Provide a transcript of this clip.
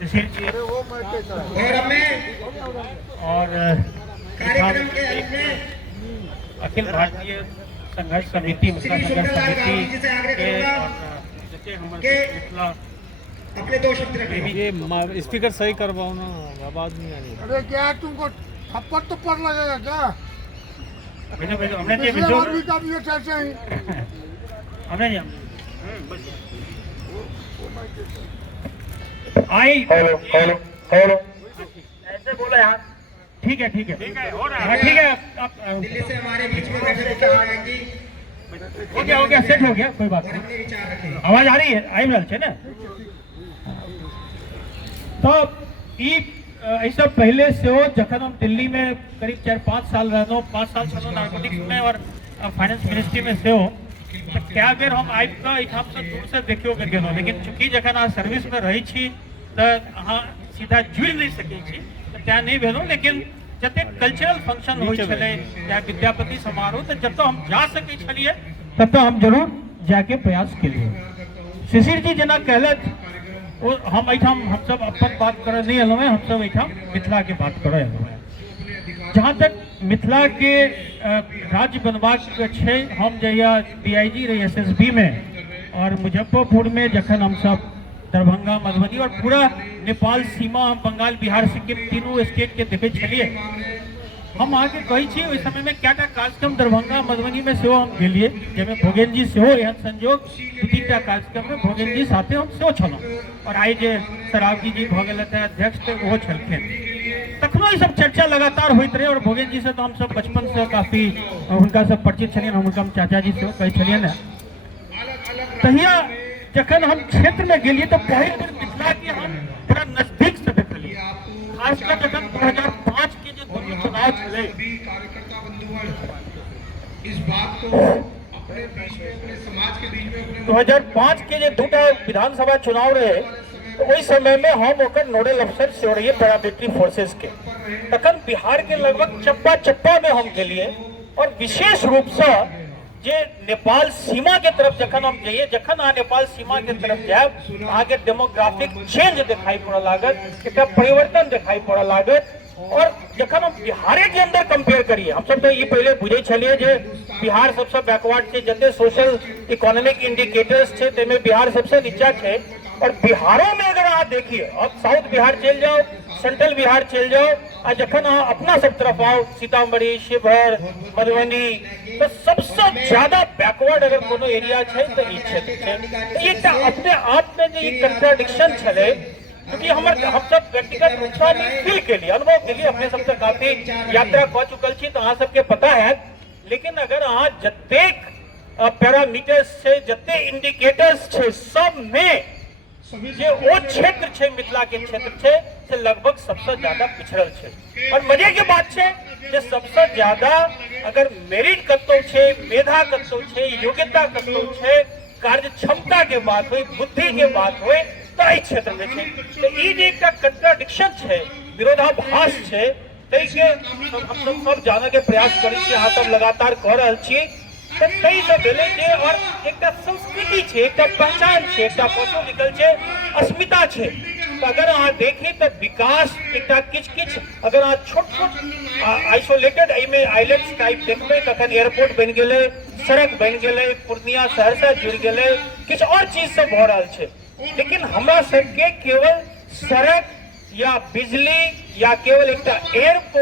शिशिर जी और कार्यक्रम के अंत में अखिल भारतीय संघर्ष समिति मिथिला संघर्ष समिति के के अपने दो शब्द रखें। ये स्पीकर सही करवाओ ना, आवाज नहीं आ रही। अरे क्या तुमको थप्पड़ तो पड़ लगेगा क्या? भेजो हमने जी पिछले भेजो बार भी कर दिए ऐसे ही। हमने जी आई ऐसे बोला यार। ठीक है हो रहा है। ठीक है आप दिल्ली से हमारे बीच में बैठे होते आ जाएंगी। हो गया सेट हो गया, कोई बात और नहीं। अपने विचार रखें। आवाज आ रही है, आई रहल છે ને? तो ई सब पहले से हो जखन हम दिल्ली में करीब 4-5 साल रहनो, 5 साल छनो नार्कोटिक्स में और फाइनेंस मिनिस्ट्री में से हो, तो क्या बेर हम आबि कऽ एहिठाम से दूर से देखियो के गेलहुँ, लेकिन चूंकि जखन अहाँ सर्विस में रही छी तऽ अहाँ सीधा जुड़ि नहीं सकै छी, तऽ त्या नहीं भेलहुँ। लेकिन जते कल्चरल फंक्शन होइ छलै या विद्यापति समारोह, तऽ जतऽ हम जा सकै छलियै ततऽ हम जरूर जाके प्रयास केलियै। शिशिर जी जेना कहलथि, हम एहिठाम हमसब अपन बात करऽ नहीं एलहुँ हैं, हमसब एहिठाम मिथिला के बात करऽ एलहुँ हैं। जहाँ तक मिथिला के राज्य बनबाक छै, हम जहिया DIG रही SSB में और मुजफ्फरपुर में जखन हमसब दरभंगा मधुबनी और पूरा नेपाल सीमा, हम बंगाल बिहार सिक्किम तीनों स्टेट के देखे छलिए। हम आगे कही छी ओहि समय में क्या कार्यक्रम दरभंगा मधुबनी में सेहो हम गेलिए, जैमे भोगेन जी सेहो एहन संयोग 2-3टा कार्यक्रम में भोगेन जी साथे हम सेहो छलहुँ। और आइ जे सरावगी जी भऽ गेलथि हैं अध्यक्ष, तऽ ओहो छलखिन। तखनो ई सब चर्चा लगातार होइत रहे और भोगेन जी से तो हम सब बचपन से काफी हुनका से परिचित छलियनि, हुनका हम चाचा जी सेहो कहै छलियनि। तहिया जखन हम क्षेत्र में गेलिए तो पहिल बेर मिथिला के हम बड़ा नजदीक से देखलिए, खासकर जखन 2005 के जो दोनों चुनाव छले। कार्यकर्ता बंधुगण इस बात को अपने बीच में, अपने समाज के बीच में 2005 के जो दूटा विधानसभा चुनाव रहे, तो वही समय में हम ओकर नोडल अफसर से रहिए पैरामिलिट्री फोर्सेस के। तखन बिहार के लगभग चप्पा चप्पा में हम गेलिए और विशेष रूप से जे नेपाल सीमा के तरफ जखन हम जाइए, जखन अहाँ नेपाल सीमा के तरफ जायब, अहाँ के डेमोग्राफिक चेंज दिखाई पड़े लागत, एकटा परिवर्तन दिखाई पड़े लागत। और जखन हम बिहारे के अंदर कंपेयर करिए, हम सब तो ये पहले बुझे छलिए जे बिहार सबसे बैकवर्ड है, जते सोशल इकोनॉमिक इंडिकेटर्स है तेमे बिहार सबसे नीचा है। और बिहारों में अगर आप देखिए, अब साउथ बिहार चल जाओ, सेंट्रल बिहार चल जाओ, और जखन अपना सब तरफ आओ, सीतामढ़ी, शिवहर, मधुबनी, तो सबसे ज्यादा बैकवर्ड अगर कोनो एरिया है तो ई क्षेत्र है। ये अपने आप में जो ये कंट्राडिक्शन छले, क्योंकि हम सब व्यक्तिगत रूप से फील के लिए, अनुभव के लिए अपने सबसे काफी यात्रा कऽ चुकल छी, तो अहाँ सबके पता है। लेकिन अगर अहाँ जतेक पैरामीटर्स है, जते इंडिकेटर्स है, सब में जे वो क्षेत्र है, मिथिला के क्षेत्र है, से लगभग सबसे ज्यादा पिछड़ल है। और मजे की बात है जे सबसे ज्यादा अगर मेरिट कतौ है, मेधा कतौ है, योग्यता कतौ है, कार्य क्षमता के बात हो, बुद्धि के बात हो, तो एहि क्षेत्र में है। तो ई जे एकटा कंट्राडिक्शन है, विरोधाभास है, तै के हम सब जाने के प्रयास करै छी, अहाँ सब लगातार कऽ रहल छी। तै से भेलै जे और एकटा संस्कृति है, एकटा पहचान है, एकटा पोलिटिकल है, अस्मिता है। तो अगर अहाँ देखी तो विकास एकटा किछ अगर अहाँ छोट आइसोलेटेड एहिमे आइलैंड्स टाइप देखबै, तखन एयरपोर्ट बनि गेलै, सड़क बनि गेलै, पूर्णिया शहर से जुड़ि गेलै, किछु और चीज सब भऽ रहल छै। लेकिन हमरा सबके केवल सड़क या बिजली या केवल एकटा एयरपोर्ट